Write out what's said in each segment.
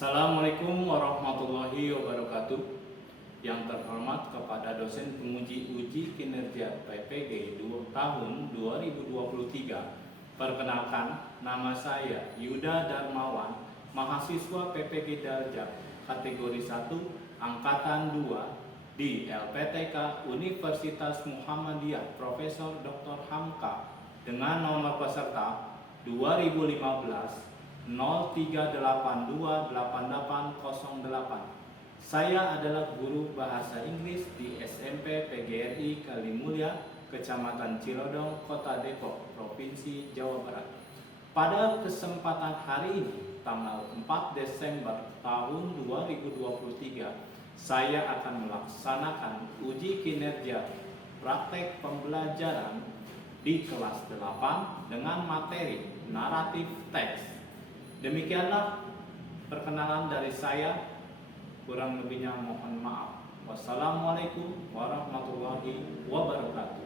Assalamualaikum warahmatullahi wabarakatuh. Yang terhormat kepada dosen penguji uji kinerja PPG tahun 2023. Perkenalkan, nama saya Yuda Darmawan, mahasiswa PPG Darjak kategori 1 angkatan 2 di LPTK Universitas Muhammadiyah Profesor Dr. Hamka dengan nomor peserta 2015 03828808. Saya adalah guru bahasa Inggris di SMP PGRI Kalimulya, Kecamatan Cilodong, Kota Depok, Provinsi Jawa Barat. Pada kesempatan hari ini, tanggal 4 Desember tahun 2023, saya akan melaksanakan uji kinerja praktek pembelajaran di kelas 8 dengan materi naratif teks. Demikianlah perkenalan dari saya, kurang lebihnya mohon maaf. Wassalamualaikum warahmatullahi wabarakatuh.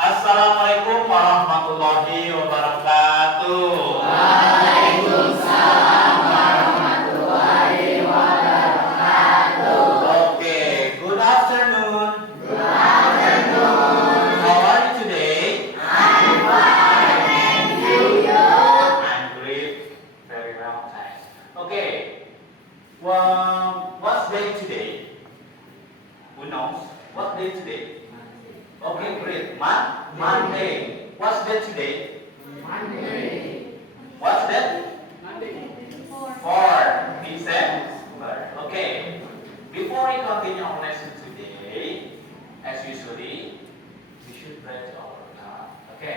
Assalamualaikum warahmatullahi wabarakatuh. Waalaikumsalam warahmatullahi wabarakatuh. Okay, good afternoon. Good afternoon. How are you today? I'm fine, thank you. I'm great. Very well, thanks. Okay. Well, what's day today? Who knows? What day today? Okay, great. Monday. What's that today? Monday. What's that? Monday. 4 December. Okay. Before we continue our lesson today, as usually, we should pray to our God. Okay.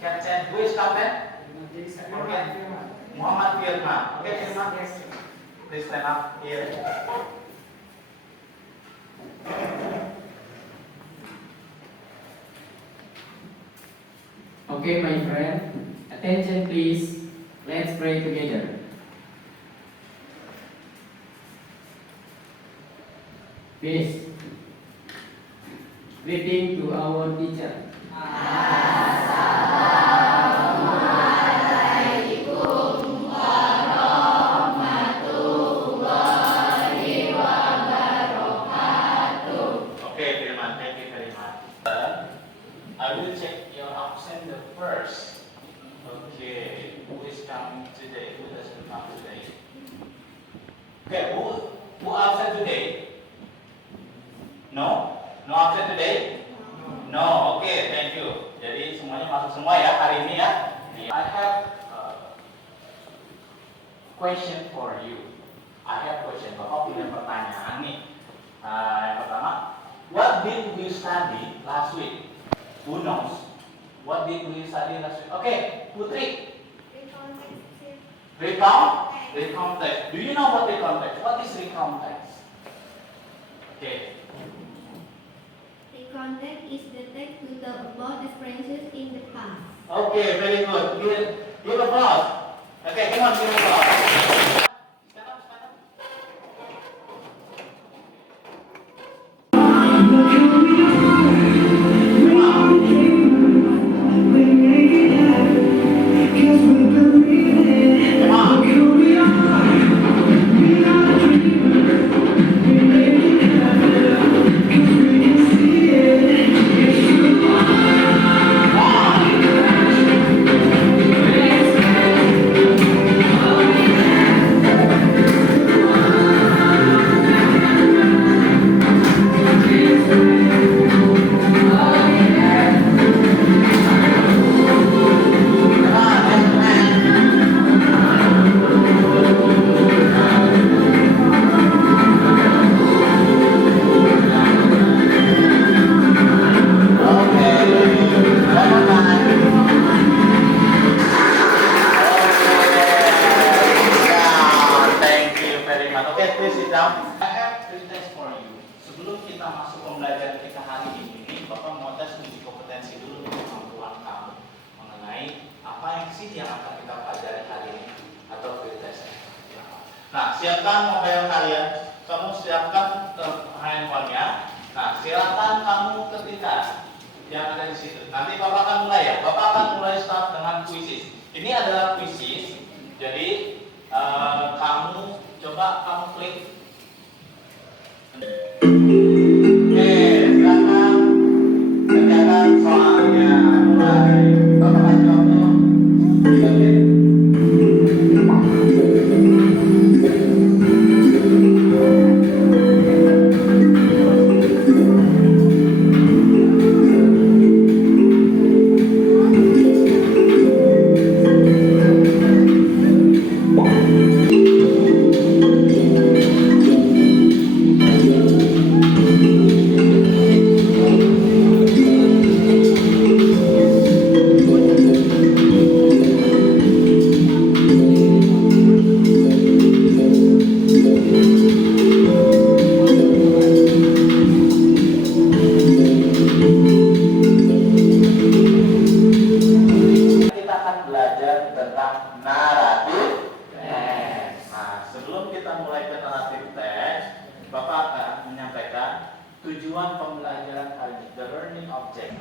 Captain, who is captain? Okay. Muhammad Firman. Okay, Firman. Please stand up here. Okay, my friend, attention please. Let's pray together. Finish. Greeting to our teacher. Assalamualaikum warahmatullahi wabarakatuh. Okay, Firman, thank you very much. I will check your absent first. Okay, who is coming today? Who doesn't come today? Okay, who absent today? No? No absent today? No. Okay, thank you. Jadi semuanya masuk semua ya hari ini ya. I have a question for you. I have question. Bapak punya pertanyaan nih. Yang pertama, what did we study last week? Who knows? What did we study last week? Okay, Putri. Recount text. Do you know what recount text? What is recount text? Okay. Recount text is the text to talk about experiences in the past. Okay, very good. Give applause. Okay, come on, give applause. siap? I have three text for you. Sebelum kita masuk pembelajaran kita hari ini, Bapak mau tes uji kompetensi dulu kemampuan kamu mengenai apa yang akan kita pelajari hari ini atau free test. Nah, siapkan mobile kalian. Kamu siapkan handphonenya. Nah, silakan kamu ketikkan yang ada di situ. Nanti Bapak akan mulai ya. Bapak akan mulai start dengan kuisis. Ini adalah kuisis. Jadi kamu coba kamu klik. Oke, silakan kerjakan soalnya. Mulai. Bapak kasih waktu 3 menit.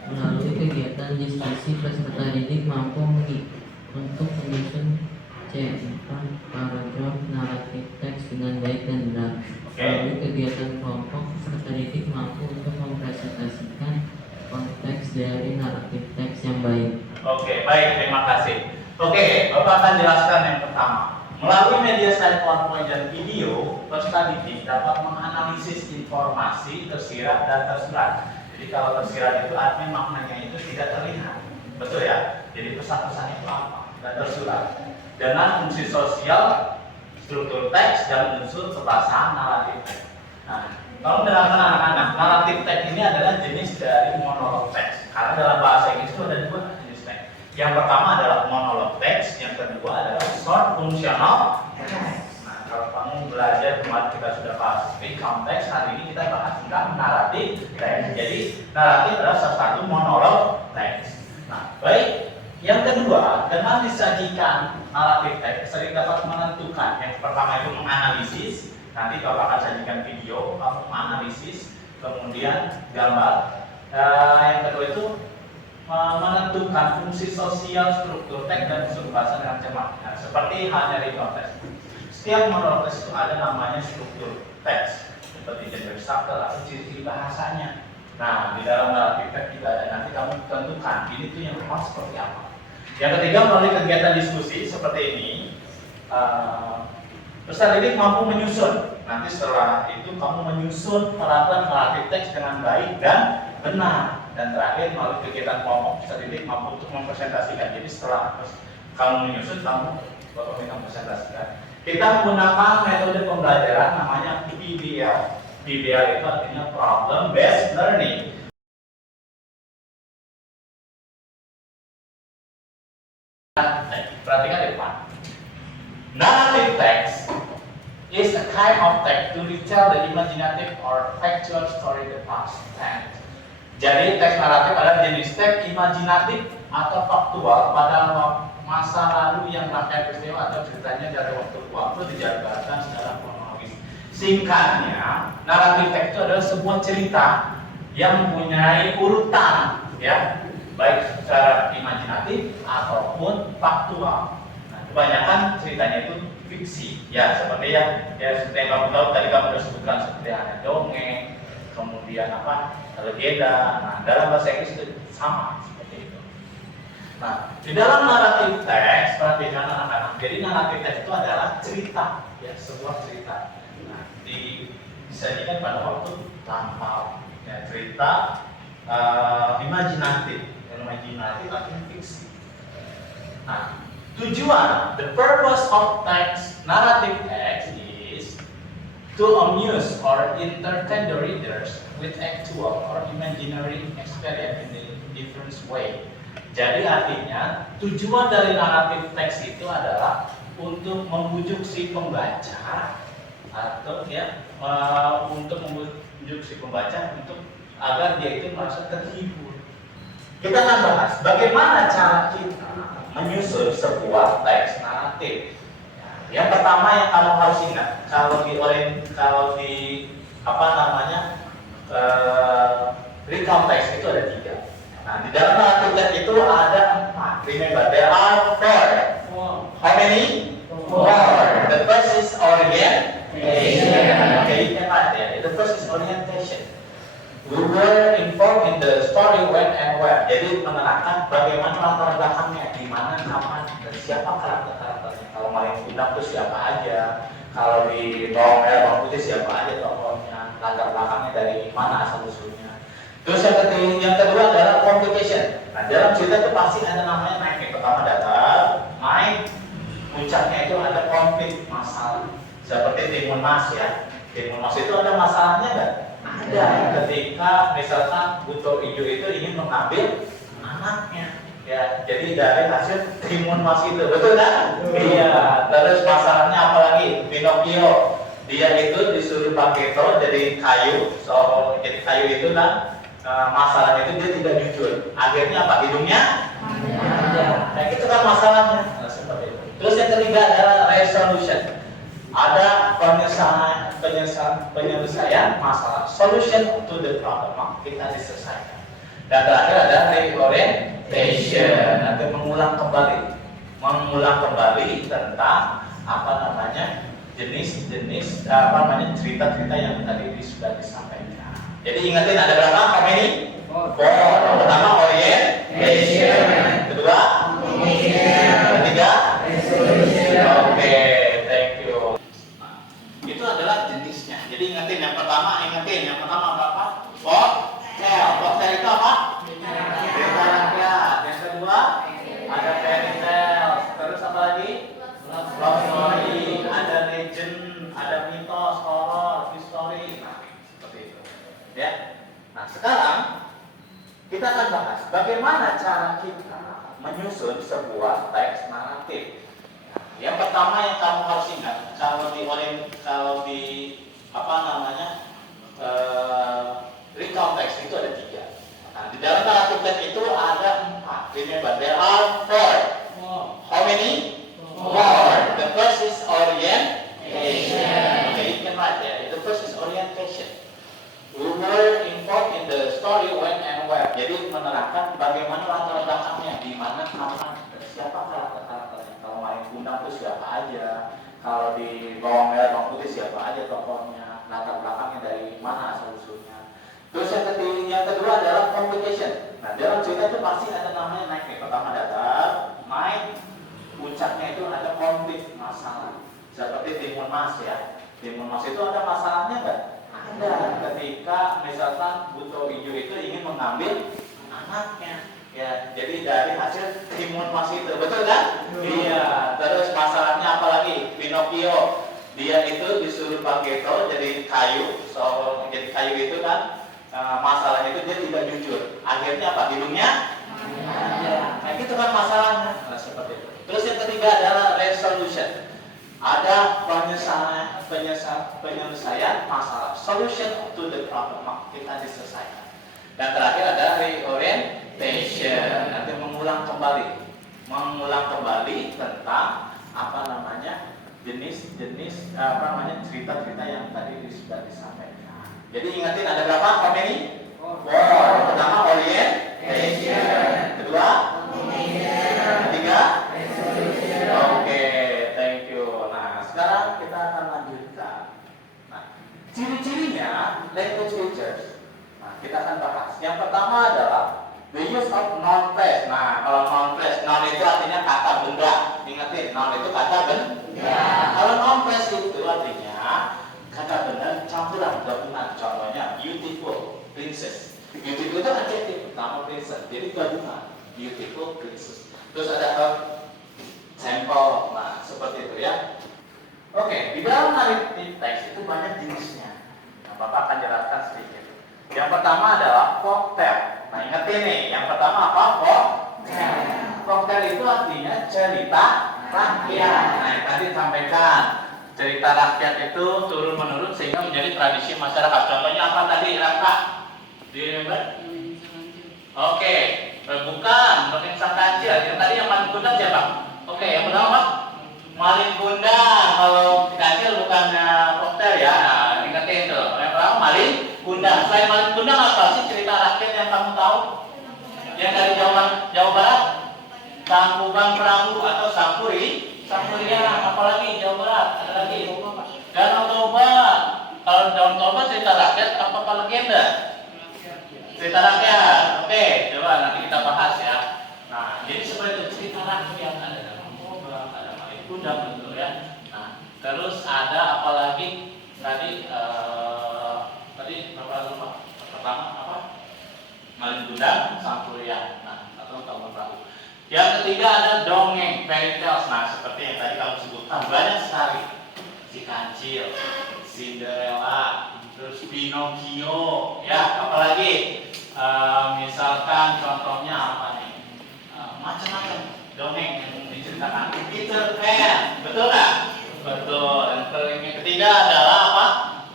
Melalui kegiatan diskusi, peserta didik mampu untuk menyusun C4 paragraf naratif teks dengan baik dan benar. Melalui kegiatan kelompok, peserta didik mampu untuk mempresentasikan konteks dari naratif teks yang baik. Oke, baik, terima kasih. Oke, Bapak akan jelaskan yang pertama. Melalui media slide PowerPoint dan video, peserta didik dapat menganalisis informasi tersirat dan tersurat. Jadi kalau tersirat itu artinya maknanya itu tidak terlihat, betul ya? Jadi pesan-pesan itu apa? Dan tersurat. Dengan fungsi sosial, struktur teks dan unsur kebahasaan naratif teks. Nah, kalau menerangkan anak-anak, naratif teks ini adalah jenis dari monolog teks. Karena dalam bahasa Inggris itu ada 2 jenis teks. Yang pertama adalah monolog teks, yang kedua adalah short functional teks. Kalau kamu belajar kemarin kita sudah bahas speech context, hari ini kita bahas tentang naratif teks. Jadi naratif adalah salah satu monolog teks. Nah, baik. Yang kedua, dengan disajikan naratif teks, sering dapat menentukan. Yang pertama itu menganalisis. Nanti Bapak akan sajikan video, kamu menganalisis, kemudian gambar. Yang kedua itu menentukan fungsi sosial, struktur teks dan unsur bahasa dengan cermat. Nah, seperti halnya di konteks. Setiap monolog teks itu ada namanya struktur teks, seperti gender subtle atau ciri-ciri bahasanya. Nah, di dalam naratif teks juga ada. Nanti kamu tentukan ini tuh yang tepat seperti apa. Yang ketiga, melalui kegiatan diskusi seperti ini, peserta didik mampu menyusun. Nanti setelah itu kamu menyusun peraturan naratif teks dengan baik dan benar. Dan terakhir, melalui kegiatan kelompok, peserta didik mampu untuk mempresentasikan. Jadi setelah kamu menyusun, kamu Bapak minta presentasikan. Kita menggunakan metode pembelajaran namanya PBL. PBL itu artinya Problem Based Learning. Perhatikan di depan. Narrative text is a kind of text to retell the imaginative or factual story the past tense. Jadi teks naratif adalah jenis teks imajinatif atau faktual pada masa lalu yang rangkaian peristiwa atau ceritanya dari waktu ke waktu dijabarkan secara kronologis. Singkatnya, naratif teks itu adalah sebuah cerita yang mempunyai urutan, ya, baik secara imajinatif ataupun faktual. Nah, kebanyakan ceritanya itu fiksi, ya, seperti yang seperti yang kamu tahu tadi kamu sudah sebutkan seperti ada dongeng, kemudian apa, legenda. Nah, dalam bahasa Inggris itu sama seperti itu. Nah, di dalam naratif teks, perhatikan anak-anak. Jadi naratif teks itu adalah cerita, ya, sebuah cerita. Nah, disajikan pada waktu lampau, ya, cerita imajinatif. Dan imajinatif artinya fiksi. Nah, tujuan, the purpose of text, narrative text is to amuse or entertain the readers with actual or imaginary experience in a different way. Jadi artinya tujuan dari naratif teks itu adalah untuk membujuk si pembaca atau ya untuk membujuk si pembaca untuk agar dia itu merasa terhibur. Kita akan bahas bagaimana cara kita menyusun sebuah teks naratif. Yang pertama yang kamu harus ingat, kalau di apa namanya recount text itu ada 3. Nah, di dalam naratif teks itu ada 4. Remember, there are 4. How many? 4. The first is orientation. Okay, you can write there. The first is orientation. We were informed in the story when and where. Jadi menerangkan bagaimana latar belakangnya, di mana, kapan, dan siapa karakternya. Kalau Malin Kundang itu siapa aja. Kalau di Bawang Merah Bawang Putih siapa aja tokohnya, latar belakangnya dari mana asal usulnya. Terus yang kedua adalah complication. Nah, dalam cerita itu pasti ada namanya naik. Yang pertama datar, naik, puncaknya itu ada konflik masalah. Seperti Timun Mas ya. Timun Mas itu ada masalahnya nggak? Ada. Ketika misalkan Buto Ijo itu ingin mengambil anaknya, ya. Jadi dari hasil Timun Mas itu, betul kan? Iya. Terus masalahnya apalagi? Pinocchio. Dia itu disuruh pakai tol jadi kayu. Jadi kayu itu kan masalahnya itu dia tidak jujur. Akhirnya apa? Hidungnya? Ada. Nah itu kan masalahnya. Nah, seperti itu. Terus yang ketiga adalah resolution. Ada penyelesaian masalah, solution to the problem, kita diselesaikan. Dan terakhir ada reorientation, nanti mengulang kembali tentang apa namanya jenis-jenis cerita-cerita yang tadi sudah disampaikan. Jadi ingatin ada berapa? How many? 4. Yang pertama orientation, kedua ketiga resolution. Oke. Itu adalah jenisnya. Jadi ingatin yang pertama apa? Cocktail itu apa? Cerita rakyat. Yang kedua ada fairy tale. Terus apa lagi? Love story. Ada legend, ada mitos, horror, history. Nah, seperti itu. Ya. Nah, sekarang kita akan bahas bagaimana cara kita menyusun sebuah teks naratif. Yang pertama yang kamu harus ingat, kalau di apa namanya recount text itu ada 3. Nah, di dalam naratif teks itu ada 4. Remember, there are 4. How many? 4. The first is orientation. Okay, you can write there. The first is orientation. We were informed in the story when and where. Jadi menerangkan bagaimana latar belakangnya, di mana, kapan, dan siapa karakternya. Kalau Malin Kundang itu siapa aja. Kalau di Bawang Merah Bawang Putih siapa aja tokohnya, latar belakangnya dari mana asal usulnya. Terus yang kedua adalah complication. Nah, dalam cerita itu pasti ada namanya naik. Pertama datar, naik, puncaknya itu ada konflik masalah. Seperti Timun Mas ya. Timun Mas itu ada masalahnya nggak? Ada. Ketika misalkan Buto Ijo itu ingin mengambil anaknya, ya. Jadi dari hasil Timun Mas itu, betul kan? Iya. Terus masalahnya apalagi? Pinocchio. Dia itu disuruh pakai tol jadi kayu. Jadi kayu itu kan masalahnya itu dia tidak jujur. Akhirnya apa? Hidungnya? Ada. Nah itu kan masalahnya. Nah, seperti itu. Terus yang ketiga adalah resolution. Ada penyelesaian masalah, solution to the problem, kita diselesaikan. Dan terakhir ada reorientation, nanti mengulang kembali tentang apa namanya jenis-jenis cerita-cerita yang tadi sudah disampaikan. Jadi ingatin ada berapa? How many? 4. Pertama orientation, kedua ketiga resolution. Oke. Sekarang kita akan lanjutkan. Nah, ciri-cirinya language features. Nah, kita akan bahas. Yang pertama adalah the use of noun phrase. Nah, kalau noun phrase, noun itu artinya kata benda. Ingatin, noun itu kata benda. Kalau noun phrase itu artinya kata benda campuran gabungan. Contohnya beautiful princess. Beautiful itu adjektif, nama princess. Jadi gabungan beautiful princess. Terus ada sampel. Nah, seperti itu ya. Oke, di dalam naratif teks itu banyak jenisnya. Nah, Bapak akan jelaskan sedikit. Yang pertama adalah folktale. Nah, ingat ini. Yang pertama apa? Folktale itu artinya cerita rakyat. Nah, yang tadi sampaikan cerita rakyat itu turun menurun sehingga menjadi tradisi masyarakat. Contohnya apa tadi, Raka? Do you remember? Oke, bukan dongeng sang kancil. Yang tadi yang Malin Kundang siapa? Oke, yang pertama apa? Malin Kundang. Kalau kancil bukan koktel ya. Nah, ingetin itu. Yang pertama Malin Kundang. Selain Malin Kundang apa sih cerita rakyat yang kamu tahu? Yang dari Jawa Barat? Tangkuban Perahu atau Sampurian, apalagi Jawa Barat, ada lagi Danau Toba. Kalau Danau Toba cerita rakyat apa legenda? Cerita rakyat. Oke, coba nanti kita bahas ya. Nah, jadi seperti itu cerita rakyat, ada Danau Toba, ada Malin Kundang gitu ya. Nah, terus ada apalagi tadi berapa lupa? Pertama apa? Malin Kundang, Sampurian, nah atau Tangkuban Perahu. Yang ketiga ada dongeng, fairy tales. Nah, seperti yang tadi kamu sebutkan, banyak sekali. Si Kancil, Cinderella, terus Pinocchio, ya, apalagi misalkan contohnya apa nih? Macam-macam dongeng yang diceritakan. Peter Pan, betul nggak? Betul. Yang ketiga adalah apa?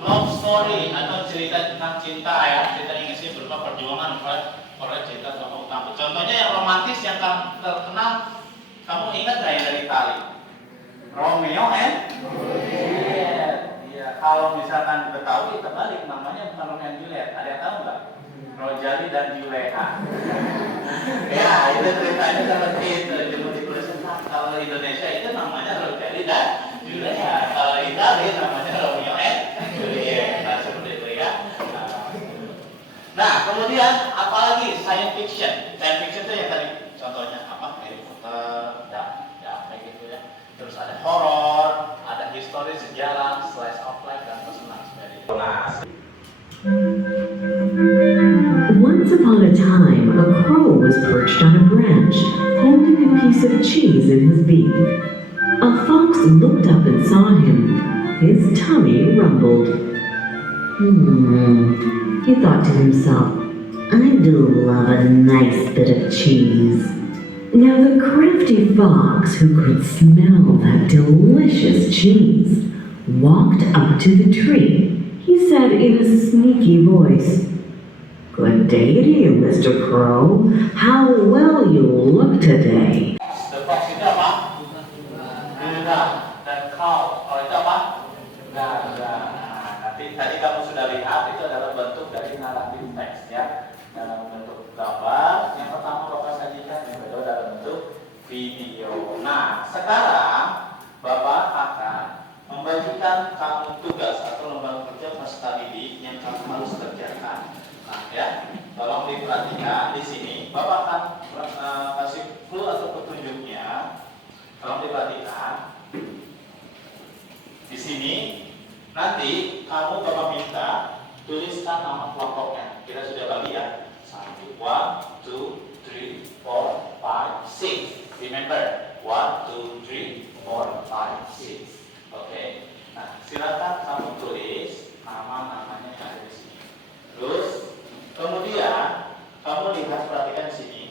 Love story atau cerita tentang cinta ya. Cerita yang isi berupa perjuangan oleh cerita tokoh utama. Contohnya yang romantis yang terkenal, kamu ingat nggak yang dari Itali? Romeo and Juliet. Iya. Kalau misalkan Betawi terbalik namanya bukan Romeo and Juliet. Ada yang tahu nggak? Rojali dan Juleha. Ya, itu ceritanya seperti itu. Cuma dituliskan. Kalau Indonesia itu namanya Rojali dan Juleha. Kalau Itali namanya Romeo and Juliet. Nah, seperti itu ya. Nah, kemudian apalagi science fiction. Science fiction itu yang tadi contohnya apa? Harry Potter, ya kayak gitu ya. Terus ada horor, ada histori, sejarah, slice of life dan personal experience. Once upon a time, a crow was perched on a branch, holding a piece of cheese in his beak. A fox looked up and saw him. His tummy rumbled. He thought to himself, I do love a nice bit of cheese. Now the crafty fox, who could smell that delicious cheese, walked up to the tree. He said in a sneaky voice, Good day to you, Mr. Crow. How well you look today. The fox itu apa? Kuda dan cow. Kalau itu apa? Gada. Nanti tadi kamu sudah lihat itu adalah bentuk dari naratif teks ya. Dalam bentuk gambar. Yang pertama Bapak sajikan, yang kedua dalam bentuk video. Nah, sekarang Bapak akan membagikan kamu tugas atau lembaga kerja peserta didik yang kamu harus kerjakan. Nah, ya, tolong diperhatikan di sini. Bapak akan kasih clue atau petunjuknya. Tolong diperhatikan. Di sini nanti kamu Bapak minta tuliskan nama kelompoknya. Kita sudah bagi ya. 1, 2, 3, 4, 5, 6. Remember, 1, 2, 3, 4, 5, 6. Oke. Nah, silakan kamu tulis nama-namanya yang ada di sini. Terus kemudian kamu lihat, perhatikan di sini.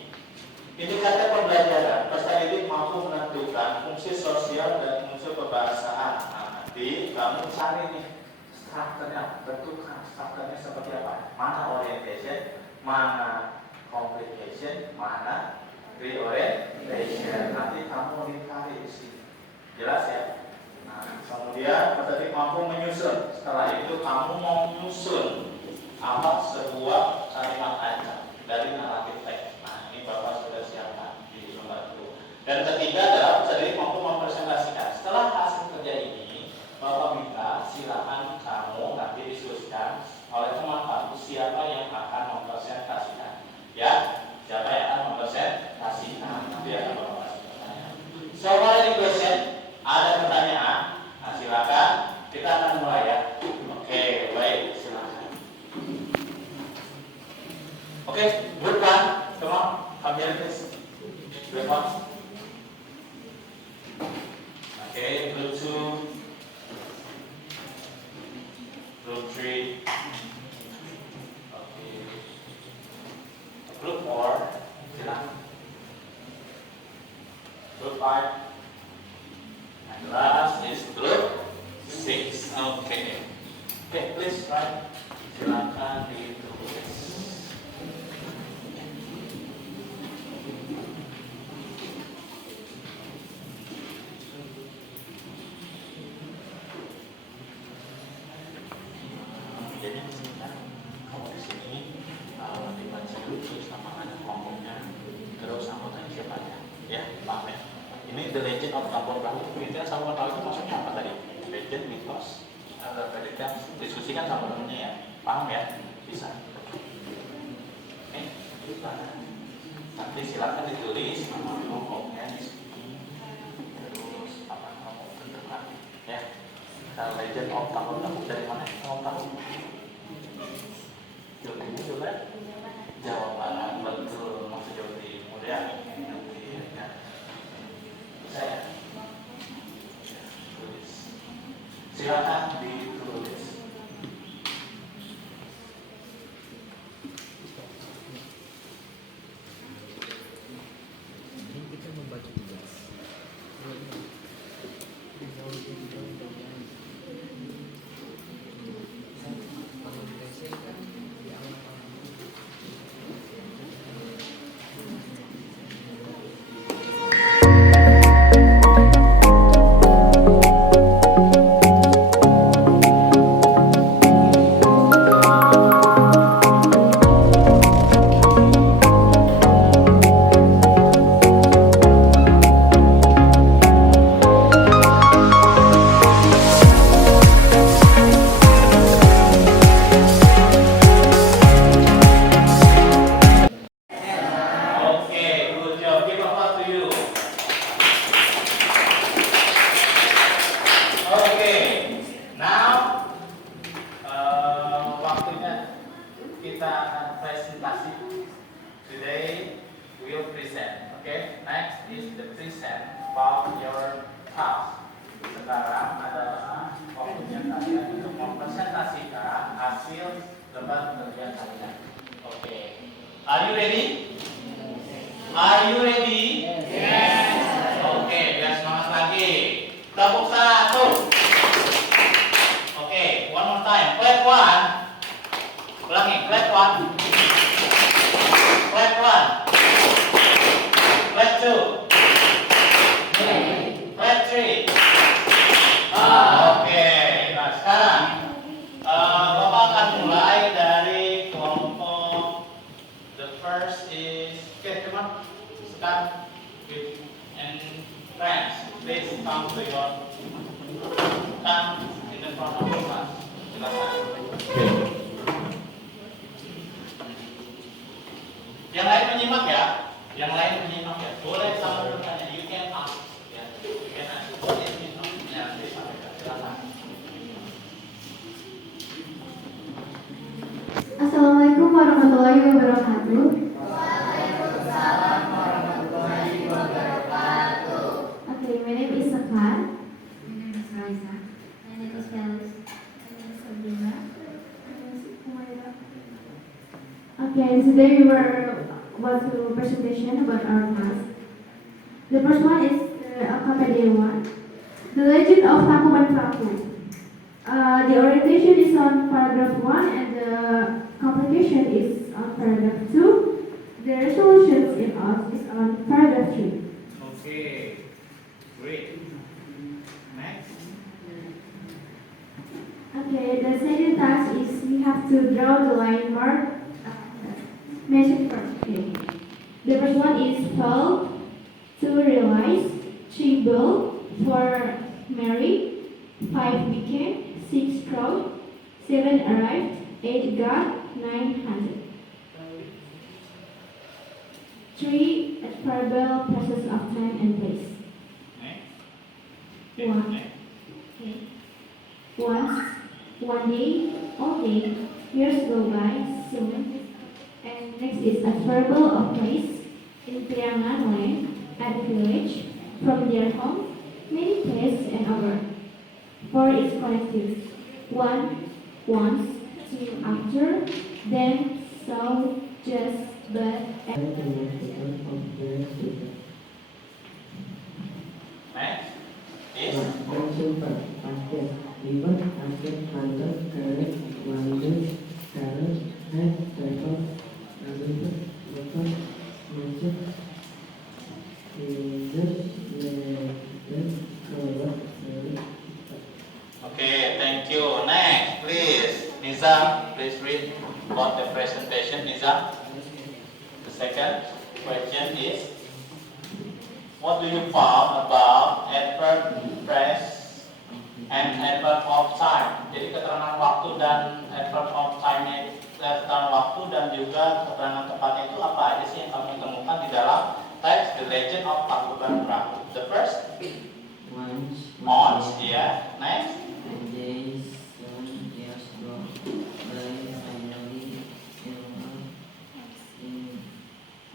Indikator pembelajaran peserta didik mampu menentukan fungsi sosial dan unsur kebahasaan. Nah, nanti kamu cari nih strukturnya, bentukkan strukturnya seperti apa? Mana orientation, mana complication, mana reorientation. Nanti kamu dicari di sini. Jelas ya? Nah, kemudian peserta didik mampu menyusun. Setelah itu kamu mau menyusun apa sebuah kalimat aja dari naratif teks. Nah, ini Bapak sudah siapkan di lembar itu. Dan ketiga adalah peserta didik mampu mempresentasikan. Setelah hasil kerja ini, Bapak minta silakan kamu nanti diskusikan oleh teman kamu siapa yang akan mempresentasikan. Ya, siapa yang akan mempresentasikan? Nanti akan Bapak kasih pertanyaan. So, ada question? Ada pertanyaan? Nah, silakan. Kita akan mulai ya. Oke, baik, silakan. Oke, good one. Come on, come here please. Good one. Oke. Oke, please write. Silakan ditulis. Jadi di sini kan, kamu di sini dibaca dulu terus nama anak kelompoknya, terus anggotanya siapa aja. Ya, paham ya? Ini The Legend of Kampung Perahu. Penelitian sama tahu itu maksudnya apa tadi? Legend, mitos, atau penelitian diskusikan sama temennya ya. Paham ya? Bisa. Oke, bisa. Nanti silakan ditulis nama kelompoknya di sini. Terus apa kelompok terdekat ya. The Legend of Kampung Perahu dari mana? Kamu tahu? Jawa Timur juga? Jawa Barat, betul. Maksud Jawa Timur ya. Saya tulis. Silakan ditulis. Ini kita membaca tugas. Kalau di TC kan di awal Okay, good job. Give a clap to you. Okay, now waktunya kita akan presentasi. Today we will present. Okay, next is the present for your task. Sekarang adalah waktunya kalian untuk mempresentasikan hasil lembar kerja kalian. Okay, are you ready? Are you ready? Yes. Oke, biar semangat lagi. Tepuk satu. Oke, one more time. Clap one. Ulangi, clap one. Clap one. Clap two. Clap three. Oke, nah sekarang Bapak akan mulai dari kelompok. The first is come on, start with and friends. Please come to your come in the front of the class. Silakan. Yang lain menyimak ya. Yang lain menyimak ya. Boleh sama bertanya. You can ask. Ya. You can ask. Boleh menyimak. Ya, nanti sampaikan. Silakan. Assalamualaikum warahmatullahi wabarakatuh. Okay, my name is Sakar. My name is Raisa. My name is Felis. My name is Sabrina. My name is Umaira. Okay, today we was to presentation about our class. The first one is the Alphabet one. The Legend of Tangkuban Perahu. The orientation is on paragraph 1 and the complication is on paragraph 2. The resolutions is on paragraph 3. Okay, great. Next. Okay, the second task is we have to draw the line mark mentioned first. Okay. The first one is fall, to realize, 3 build, 4 marry, 5 became, 6 crowd, 7 arrived, 8 got, 9 hunted. 3 adverbial process of time and place. Next. One. Next. Okay. Once, one day, all day, years go by, soon. And next is adverbial of place, in Priangan land, at the village, from their home, many places and over. 4 is connective. 1, once, 2, after, then, so, just, but, and. Next is Super, pasti, ribet, basket, planter, carrot, blender, carrot, hat, diaper, razor, bottle, matches, scissors, letter, color, Okay, thank you. Next, please. Nizam, please read about the presentation. Nizam. The second question is, what do you found about adverb phrase and adverb of time? Jadi keterangan waktu dan adverb of time, keterangan waktu dan juga keterangan tempatnya itu apa aja sih yang kamu temukan di dalam teks The Legend of Tangkuban Perahu? The first, once, yeah. Next. days, 7 years ago, they finally came in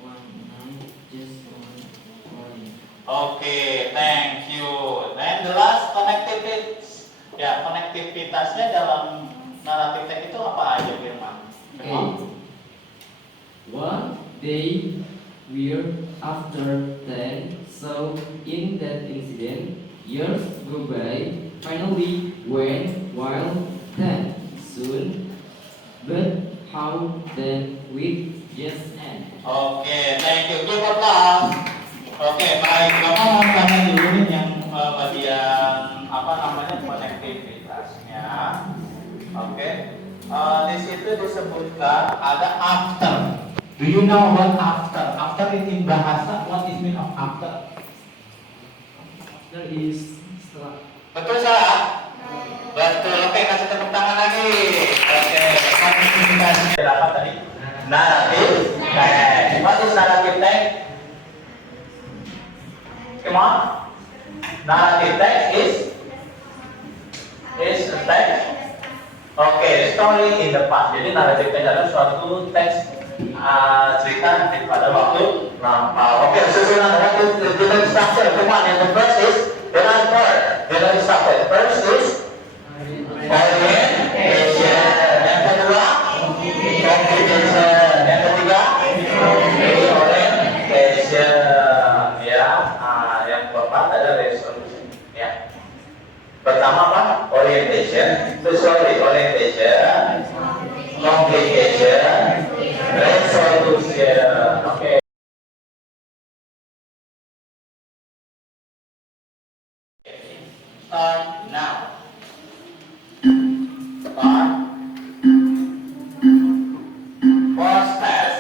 one night, just one morning. Okay, thank you. Then the last connectivitas. Ya, konektivitasnya dalam naratif teks itu apa aja, Firman? Okay. One day we're after 10, so in that incident, years go by, finally went while 10 soon, but how then with just end. Okay, thank you. Give applause. Oke, baik. Bapak mau tanya dulu nih yang bagian apa namanya konektivitasnya. Oke. Di situ disebutkan ada after. Do you know what after? After in bahasa, what is mean of after? There is setelah. Betul salah? Betul. Oke, kasih tepuk tangan lagi. Oke, konektivitas apa tadi? Naratif text. What is naratif text? Come on. Narrative text is a text. Okay, story in the past. Jadi narrative text adalah suatu teks cerita pada waktu lampau. Oke, susunan waktu the structure. Come on, and the first is the last part. The structure. First is orientation. Yang kedua, comprehension. Yang ketiga, orientation. Ya, yang keempat ada resolution. Ya. Pertama apa? Orientation, orientation, complication, resolution. Oke. Start now. Start. First test.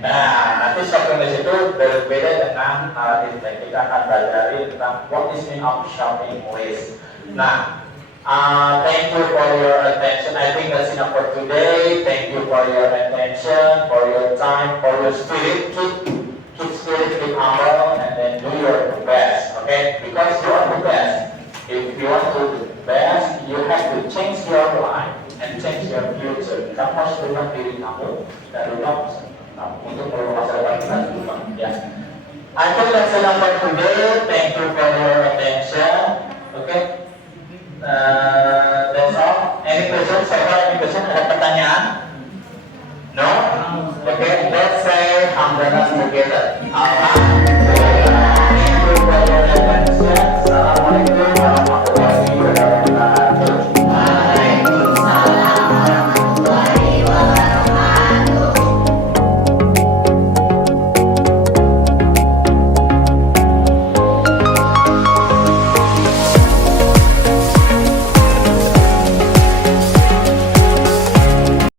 Nah, nanti shopping list itu berbeda dengan naratif text. Kita akan belajar tentang what is mean of shopping list. Nah, thank you for your attention. I think that's enough for today. Thank you for your attention, for your time, for your spirit. Keep spirit, keep humble, and then do your best. Okay? Because you are the best. If you want to do the best, you have to change your life and change your future. Kamu harus berubah diri kamu dan berubah kamu untuk merubah masa depan kita juga. Ya. I think that's enough for today. Thank you for your attention. Okay? That's all. Any questions? So far, any question? Ada pertanyaan? No? Okay, let's say hamdalah together.